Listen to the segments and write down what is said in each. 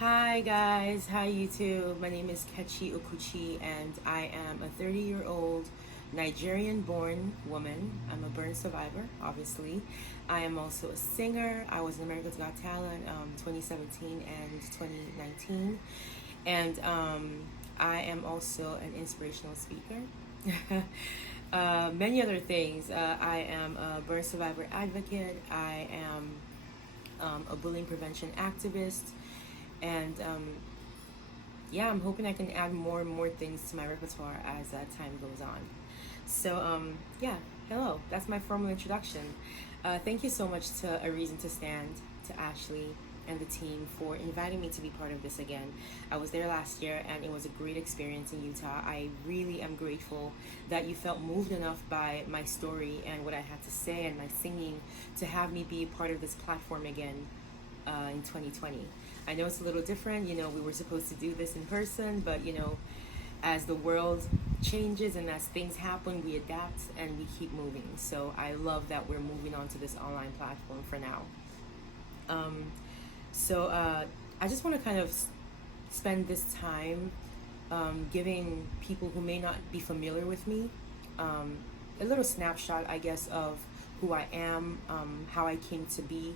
Hi guys, hi YouTube. My name is Kechi Okwuchi and I am a 30-year-old Nigerian-born woman. I'm a burn survivor, obviously. I am also a singer. I was in America's Got Talent 2017 and 2019. And I am also an inspirational speaker. Many other things. I am a burn survivor advocate. I am a bullying prevention activist, and yeah, I'm hoping I can add more and more things to my repertoire as time goes on. So yeah, hello. That's my formal introduction. Thank you so much to A Reason to Stand, to Ashley and the team for inviting me to be part of this again. I was there last year and it was a great experience in Utah. I really am grateful that you felt moved enough by my story and what I had to say and my singing to have me be a part of this platform again in 2020. I know it's a little different. We were supposed to do this in person, but as the world changes and as things happen, we adapt and we keep moving. So I love that we're moving on to this online platform for now. Um, so I just want to kind of spend this time giving people who may not be familiar with me um, a little snapshot, I guess, of who I am, how I came to be,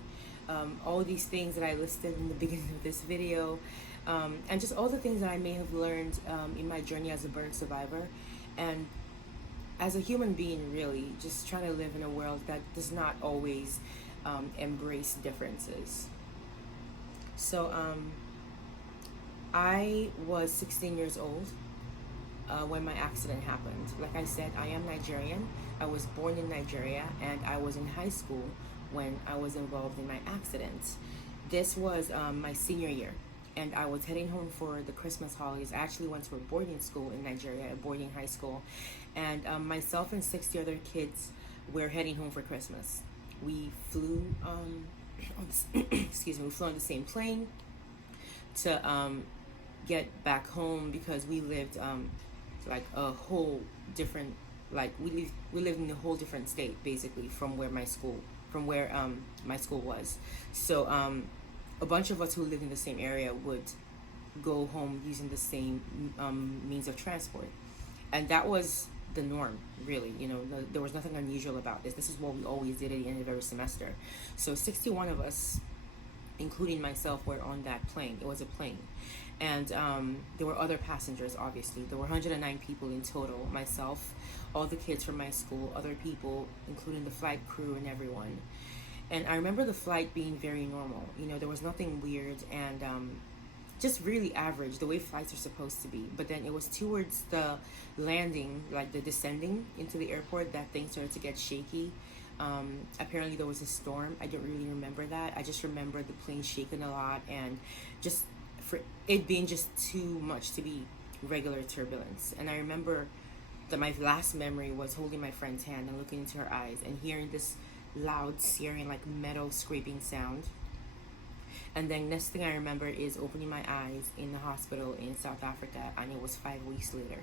all these things that I listed in the beginning of this video, and just all the things that I may have learned in my journey as a burn survivor, and as a human being, really, just trying to live in a world that does not always embrace differences. So I was 16 years old when my accident happened. Like I said, I am Nigerian. I was born in Nigeria and I was in high school when I was involved in my accident. This was my senior year and I was heading home for the Christmas holidays. I actually went to a boarding school in Nigeria, a boarding high school, and myself and 60 other kids were heading home for Christmas. We flew excuse me, we flew on the same plane to get back home because we lived like a whole different, like we lived in a whole different state basically from where my school was. So a bunch of us who lived in the same area would go home using the same means of transport, and that was the norm, really. There was nothing unusual about this is what we always did at the end of every semester. So 61 of us, including myself, were on that plane. It was a plane. And there were other passengers, obviously. There were 109 people in total. Myself, all the kids from my school, other people, including the flight crew and everyone. And I remember the flight being very normal. There was nothing weird and just really average, the way flights are supposed to be. But then it was towards the landing, like the descending into the airport, that things started to get shaky. Apparently there was a storm. I don't really remember that. I just remember the plane shaking a lot and just for it being just too much to be regular turbulence. And I remember that my last memory was holding my friend's hand and looking into her eyes and hearing this loud searing, like metal scraping sound. And then next thing I remember is opening my eyes in the hospital in South Africa, and it was 5 weeks later.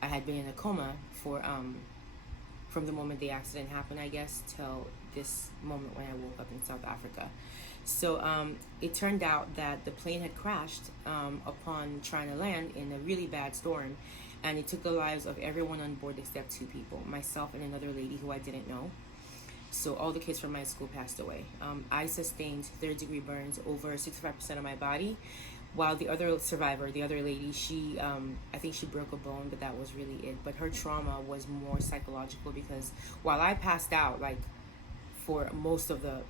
I had been in a coma for from the moment the accident happened, I guess, till this moment when I woke up in South Africa. So it turned out that the plane had crashed upon trying to land in a really bad storm, and it took the lives of everyone on board except two people, myself and another lady who I didn't know. So all the kids from my school passed away. I sustained third-degree burns over 65% of my body, while the other survivor, the other lady, she I think she broke a bone, but that was really it. But her trauma was more psychological because while I passed out, like for most of the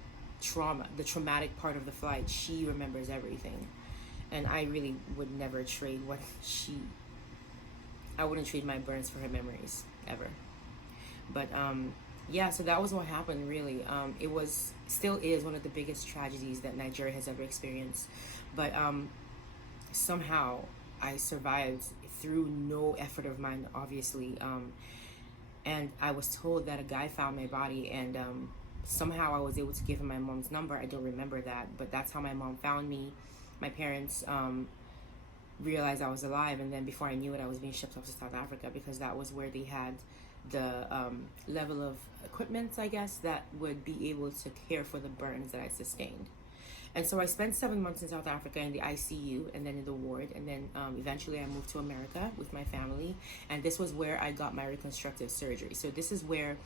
traumatic part of the flight, she remembers everything. And I really would never trade I wouldn't trade my burns for her memories, ever. But yeah, so that was what happened, really. It was, still is, one of the biggest tragedies that Nigeria has ever experienced. But somehow I survived through no effort of mine, obviously. And I was told that a guy found my body, and somehow I was able to give him my mom's number. I don't remember that, but that's how my mom found me. My parents realized I was alive, and then before I knew it, I was being shipped off to South Africa because that was where they had the level of equipment, I guess, that would be able to care for the burns that I sustained. And so I spent 7 months in South Africa in the ICU and then in the ward. And then eventually I moved to America with my family. And this was where I got my reconstructive surgery. So this is where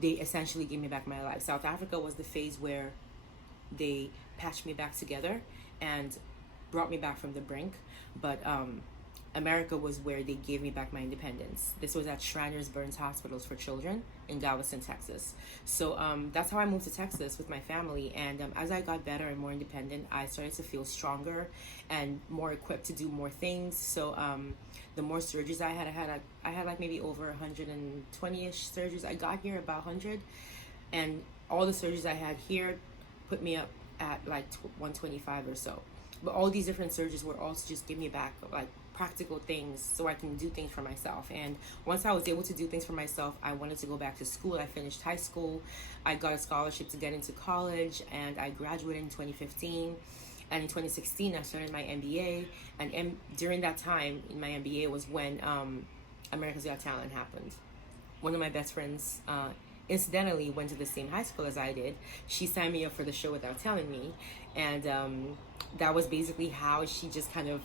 they essentially gave me back my life. South Africa was the phase where they patched me back together and brought me back from the brink. But America was where they gave me back my independence. This was at Shriners Burns Hospitals for Children in Galveston, Texas. So that's how I moved to Texas with my family. And as I got better and more independent, I started to feel stronger and more equipped to do more things. So the more surgeries I had like maybe over 120-ish surgeries. I got here about 100, and all the surgeries I had here put me up at like 125 or so. But all these different surgeries were also just give me back like practical things so I can do things for myself. And once I was able to do things for myself, I wanted to go back to school. I finished high school. I got a scholarship to get into college, and I graduated in 2015. And in 2016, I started my MBA. And during that time in my MBA was when America's Got Talent happened. One of my best friends, incidentally, went to the same high school as I did. She signed me up for the show without telling me. And that was basically how she just kind of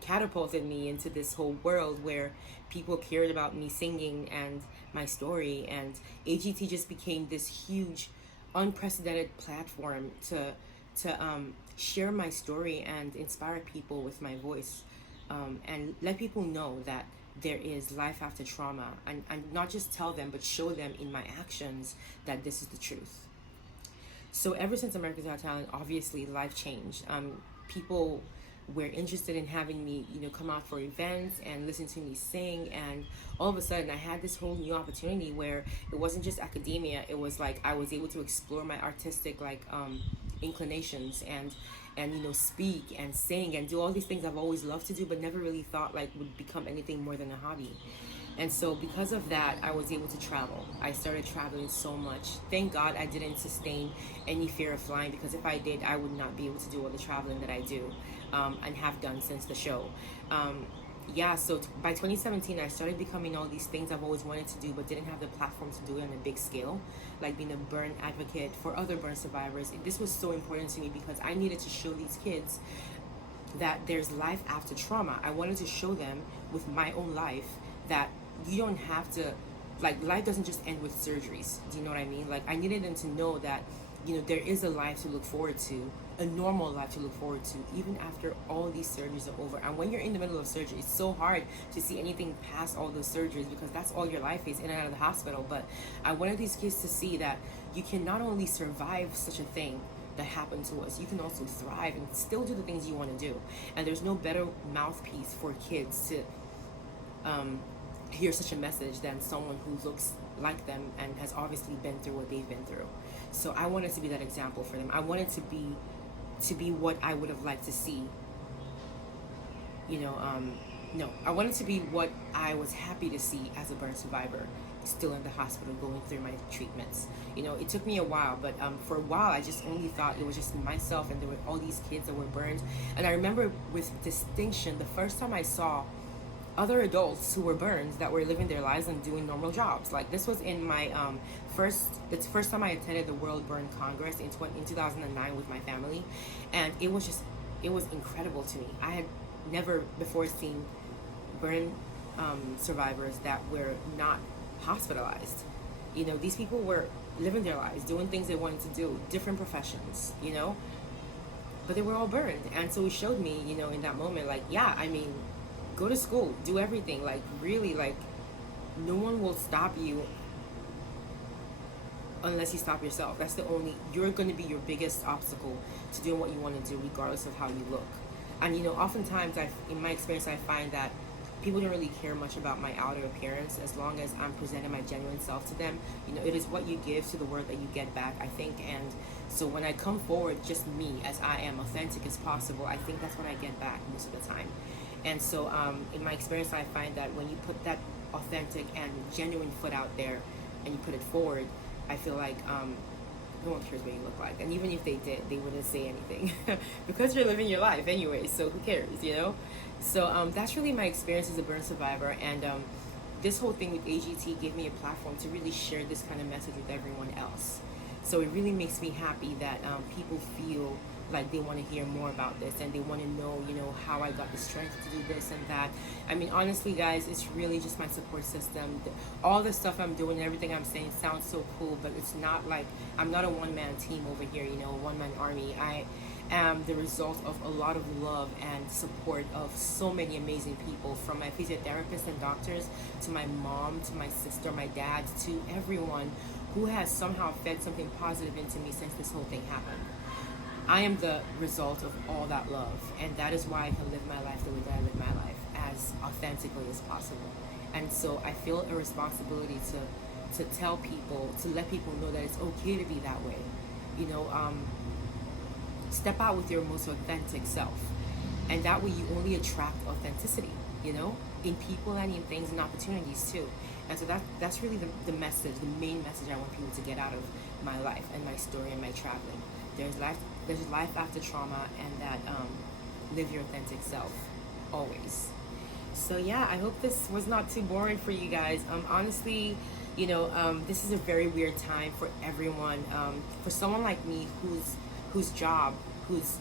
catapulted me into this whole world where people cared about me singing and my story. And AGT just became this huge, unprecedented platform to share my story and inspire people with my voice, and let people know that there is life after trauma, and not just tell them but show them in my actions that this is the truth. So ever since America's Got Talent, obviously life changed. People were interested in having me, come out for events and listen to me sing. And all of a sudden I had this whole new opportunity where it wasn't just academia. It was like I was able to explore my artistic inclinations and speak and sing and do all these things I've always loved to do, but never really thought like would become anything more than a hobby. And so because of that, I was able to travel. I started traveling so much. Thank God I didn't sustain any fear of flying, because if I did, I would not be able to do all the traveling that I do and have done since the show. So by 2017, I started becoming all these things I've always wanted to do, but didn't have the platform to do it on a big scale, like being a burn advocate for other burn survivors. This was so important to me because I needed to show these kids that there's life after trauma. I wanted to show them with my own life that you don't have to, life doesn't just end with surgeries. Do you know what I mean? I needed them to know that, there is a life to look forward to, a normal life to look forward to, even after all these surgeries are over. And when you're in the middle of surgery, it's so hard to see anything past all those surgeries, because that's all your life is, in and out of the hospital. But I wanted these kids to see that you can not only survive such a thing that happened to us, you can also thrive and still do the things you want to do. And there's no better mouthpiece for kids to hear such a message than someone who looks like them and has obviously been through what they've been through. So I wanted to be that example for them. I wanted to be what I would have liked to see. I wanted to be what I was happy to see as a burn survivor, still in the hospital going through my treatments. It took me a while, but for a while I just only thought it was just myself, and there were all these kids that were burned. And I remember with distinction the first time I saw other adults who were burned that were living their lives and doing normal jobs. This was in my the first time I attended the World Burn Congress in 2009 with my family, and it was incredible to me. I had never before seen burn survivors that were not hospitalized. These people were living their lives, doing things they wanted to do, different professions, but they were all burned. And so it showed me, in that moment, go to school, do everything, really, no one will stop you unless you stop yourself. You're going to be your biggest obstacle to doing what you want to do, regardless of how you look. And oftentimes in my experience, I find that people don't really care much about my outer appearance as long as I'm presenting my genuine self to them. It is what you give to the world that you get back, I think. And so when I come forward just me as I am, authentic as possible, I think that's what I get back most of the time. And so in my experience, I find that when you put that authentic and genuine foot out there and you put it forward, I feel like no one cares what you look like. And even if they did, they wouldn't say anything because you're living your life anyway, so who cares, So that's really my experience as a burn survivor. And this whole thing with AGT gave me a platform to really share this kind of message with everyone else. So it really makes me happy that people feel like they want to hear more about this, and they want to know, you know, how I got the strength to do this and that. I mean, honestly, guys, it's really just my support system. All the stuff I'm doing, everything I'm saying sounds so cool, but it's not like I'm not a one-man team over here, you know, a one-man army. I am the result of a lot of love and support of so many amazing people, from my physiotherapists and doctors to my mom, to my sister, my dad, to everyone who has somehow fed something positive into me since this whole thing happened. I am the result of all that love, and that is why I can live my life the way that I live my life, as authentically as possible. And so I feel a responsibility to tell people, to let people know that it's okay to be that way. You know, step out with your most authentic self, and that way you only attract authenticity, you know, in people and in things and opportunities too. And so that's really the message, the main message I want people to get out of my life and my story and my traveling. There's life after trauma, and that live your authentic self always. So yeah, I hope this was not too boring for you guys. Honestly, you know, this is a very weird time for everyone. For someone like me, whose job, whose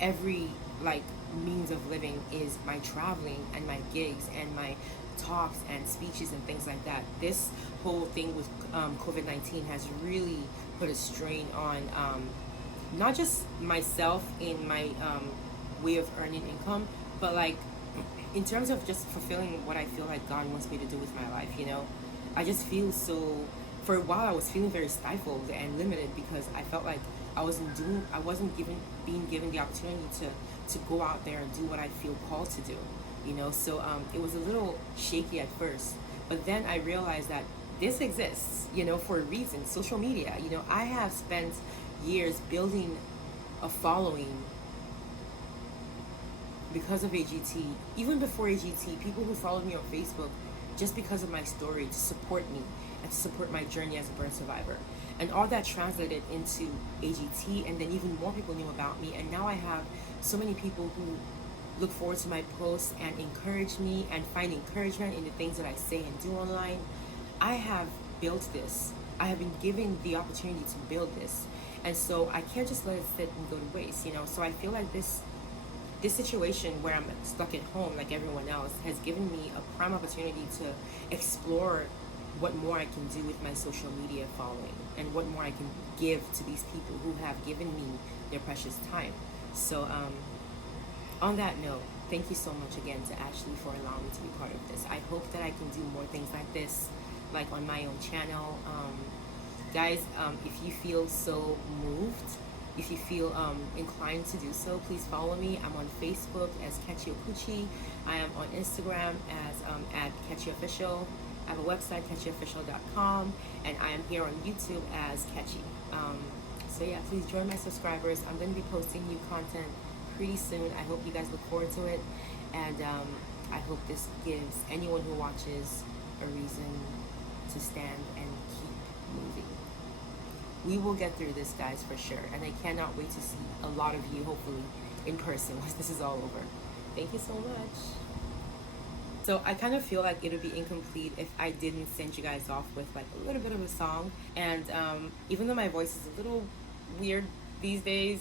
every like means of living is my traveling and my gigs and my talks and speeches and things like that. This whole thing with COVID-19 has really put a strain on not just myself in my way of earning income, but like in terms of just fulfilling what I feel like God wants me to do with my life, you know. I just feel so, for a while I was feeling very stifled and limited, because I felt like I wasn't being given the opportunity to go out there and do what I feel called to do, you know. So it was a little shaky at first, but then I realized that this exists, you know, for a reason. Social media, you know, I have spent years building a following because of AGT. Even before AGT, people who followed me on Facebook just because of my story, to support me and to support my journey as a burn survivor. And all that translated into AGT, and then even more people knew about me. And now I have so many people who look forward to my posts and encourage me and find encouragement in the things that I say and do online. I have built this. I have been given the opportunity to build this. And so I can't just let it sit and go to waste, you know. So I feel like this situation where I'm stuck at home like everyone else has given me a prime opportunity to explore what more I can do with my social media following, and what more I can give to these people who have given me their precious time. So on that note, thank you so much again to Ashley for allowing me to be part of this. I hope that I can do more things like this, like on my own channel. Guys, if you feel so moved, if you feel inclined to do so, please follow me. I'm on Facebook as Kechi Okwuchi. I am on Instagram as at Kechi Official. I have a website, kechiofficial.com, and I am here on YouTube as Kechi. So yeah, please join my subscribers. I'm going to be posting new content pretty soon. I hope you guys look forward to it, and I hope this gives anyone who watches a reason to stand and keep moving. We will get through this, guys, for sure, and I cannot wait to see a lot of you, hopefully, in person once this is all over. Thank you so much. So I kind of feel like it would be incomplete if I didn't send you guys off with like a little bit of a song. And even though my voice is a little weird these days,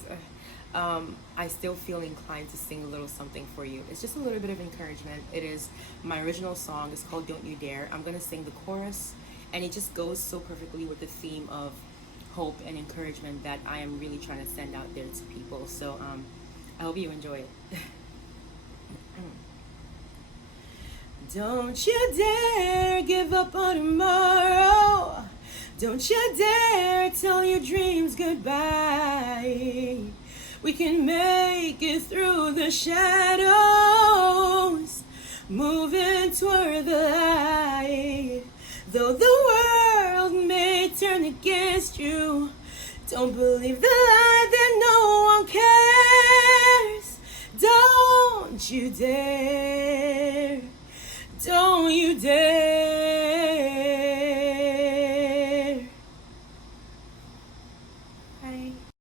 I still feel inclined to sing a little something for you. It's just a little bit of encouragement. It is my original song. It's called Don't You Dare. I'm going to sing the chorus, and it just goes so perfectly with the theme of hope and encouragement that I am really trying to send out there to people. So I hope you enjoy it. Don't you dare give up on tomorrow. Don't you dare tell your dreams goodbye. We can make it through the shadows, moving toward the light. Though the world may turn against you, don't believe the lie that no one cares. Don't you dare. Don't you dare.